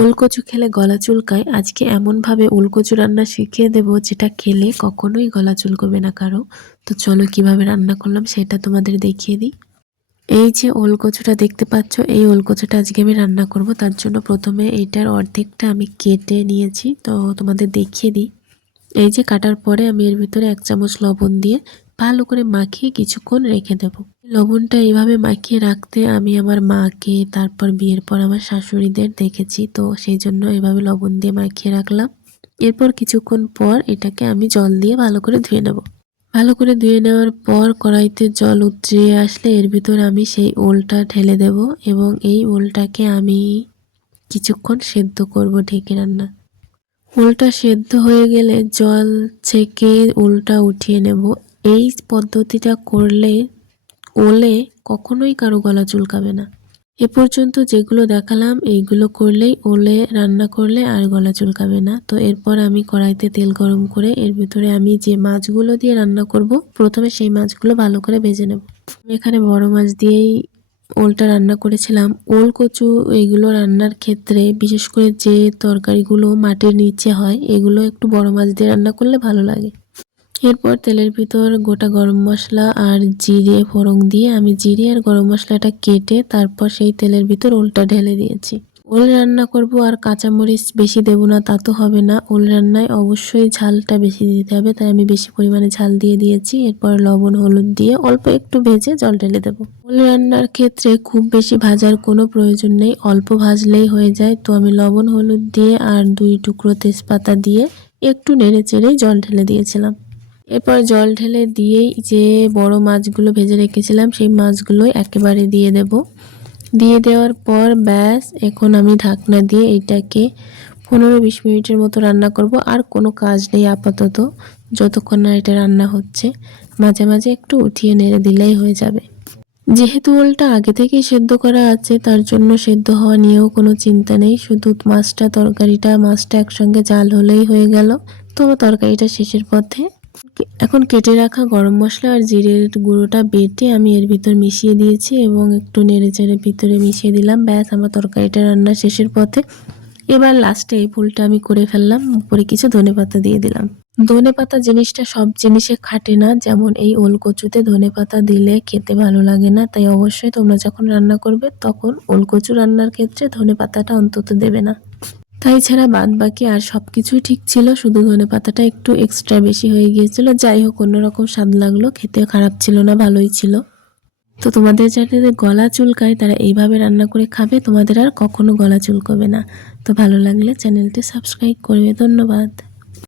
ওলকচু খেলে গলা চুলকায়, আজকে এমনভাবে ওলকচু রান্না শিখিয়ে দেব যেটা খেলে কখনোই গলা চুলকবে না কারও। তো চলো কীভাবে রান্না করলাম সেটা তোমাদের দেখিয়ে দিই। এই যে ওলকচুটা দেখতে পাচ্ছ, এই ওলকচুটা আজকে আমি রান্না করব। তার জন্য প্রথমে এইটার অর্ধেকটা আমি কেটে নিয়েছি, তো তোমাদের দেখিয়ে দিই। এই যে কাটার পরে আমি এর ভিতরে এক চামচ লবণ দিয়ে ভালো করে মাখিয়ে কিছুক্ষণ রেখে দেব। লবণটা এইভাবে মাখিয়ে রাখতে আমি আমার মাকে, তারপর বিয়ের পর আমার শাশুড়িদের দেখেছি, তো সেই জন্য এভাবে লবণ দিয়ে মাখিয়ে রাখলাম। এরপর কিছুক্ষণ পর এটাকে আমি জল দিয়ে ভালো করে ধুয়ে নেব। ভালো করে ধুয়ে নেওয়ার পর কড়াইতে জল উতরিয়ে আসলে এর ভিতর আমি সেই ওলটা ঢেলে দেব এবং এই ওলটাকে আমি কিছুক্ষণ সেদ্ধ করব ঢেকে রান্না। ওলটা সেদ্ধ হয়ে গেলে জল ছেঁকে ওলটা উঠিয়ে নেব। এই পদ্ধতিটা করলে ওলে কখনোই কারও গলা চুলকাবে না। এ পর্যন্ত যেগুলো দেখালাম, এইগুলো করলেই ওলে রান্না করলে আর গলা চুলকাবে না। তো এরপর আমি কড়াইতে তেল গরম করে, এর ভিতরে আমি যে মাছগুলো দিয়ে রান্না করব, প্রথমে সেই মাছগুলো ভালো করে ভেজে নেব। এখানে বড় মাছ দিয়েই ওলটা রান্না করেছিলাম। ওল, কচু এগুলো রান্নার ক্ষেত্রে, বিশেষ করে যে তরকারিগুলো মাটির নিচে হয়, এগুলো একটু বড় মাছ দিয়ে রান্না করলে ভালো লাগে। এরপর তেলের ভিতর গোটা গরম মশলা আর জিরে, ফোড়ন দিয়ে আমি জিরে আর গরম মশলাটা কেটে তারপর সেই তেলের ভিতর ওলটা ঢেলে দিয়েছি। ওল রান্না করব আর কাঁচামরিচ বেশি দেব না, তা তো হবে না। ওল রান্নায় অবশ্যই ঝালটা বেশি দিতে হবে, তাই আমি বেশি পরিমাণে ঝাল দিয়ে দিয়েছি। এরপর লবণ, হলুদ দিয়ে অল্প একটু ভেজে জল ঢেলে দেবো। ওল রান্নার ক্ষেত্রে খুব বেশি ভাজার কোনো প্রয়োজন নেই, অল্প ভাজলেই হয়ে যায়। তো আমি লবণ, হলুদ দিয়ে আর দুই টুকরো তেজপাতা দিয়ে একটু নেড়ে চেড়েই জল ঢেলে দিয়েছিলাম। এরপর জল ঢেলে দিয়েই যে বড় মাছগুলো ভেজে রেখেছিলাম, সেই মাছগুলোই একেবারে দিয়ে দেব। দিয়ে দেওয়ার পর ব্যাস, এখন আমি ঢাকনা দিয়ে এটাকে পনেরো বিশ মিনিটের মতো রান্না করব। আর কোনো কাজ নেই আপাতত, যতক্ষণ না এটা রান্না হচ্ছে। মাঝে মাঝে একটু উঠিয়ে নেড়ে দিলেই হয়ে যাবে। যেহেতু ওলটা আগে থেকেই সেদ্ধ করা আছে, তার জন্য সেদ্ধ হওয়া নিয়েও কোনো চিন্তা নেই। শুধু মাছটা, তরকারিটা, মাছটা একসঙ্গে জাল হলেই হয়ে গেল। তো তরকারিটা শেষের পথে এখন কেটে রাখা গরম মশলা আর জিরের গুঁড়োটা বেটে আমি এর ভিতর মিশিয়ে দিয়েছি এবং একটু নেড়ে চেড়ে ভিতরে মিশিয়ে দিলাম। ব্যাস, আমার তরকারিটা রান্না শেষের পথে। এবার লাস্টে এই ফুলটা আমি করে ফেললাম। উপরে কিছু ধনে পাতা দিয়ে দিলাম। ধনে পাতা জিনিসটা সব জিনিসে খাটে না। যেমন এই ওল কচুতে ধনে পাতা দিলে খেতে ভালো লাগে না। তাই অবশ্যই তোমরা যখন রান্না করবে, তখন ওল কচু রান্নার ক্ষেত্রে ধনে পাতাটা অন্তত দেবে না। তাই ছাড়া বাদ বাকি আর সব কিছুই ঠিক ছিল, শুধু ধনে পাতাটা একটু এক্সট্রা বেশি হয়ে গিয়েছিল। যাই হোক, অন্যরকম স্বাদ লাগল খেতে খারাপ ছিল না, ভালোই ছিল। তো তোমাদের যাদের গলা চুলকায়, তারা এইভাবে রান্না করে খাবে, তোমাদের আর কখনো গলা চুলকবে না। তো ভালো লাগলে চ্যানেলটি সাবস্ক্রাইব করবে, ধন্যবাদ।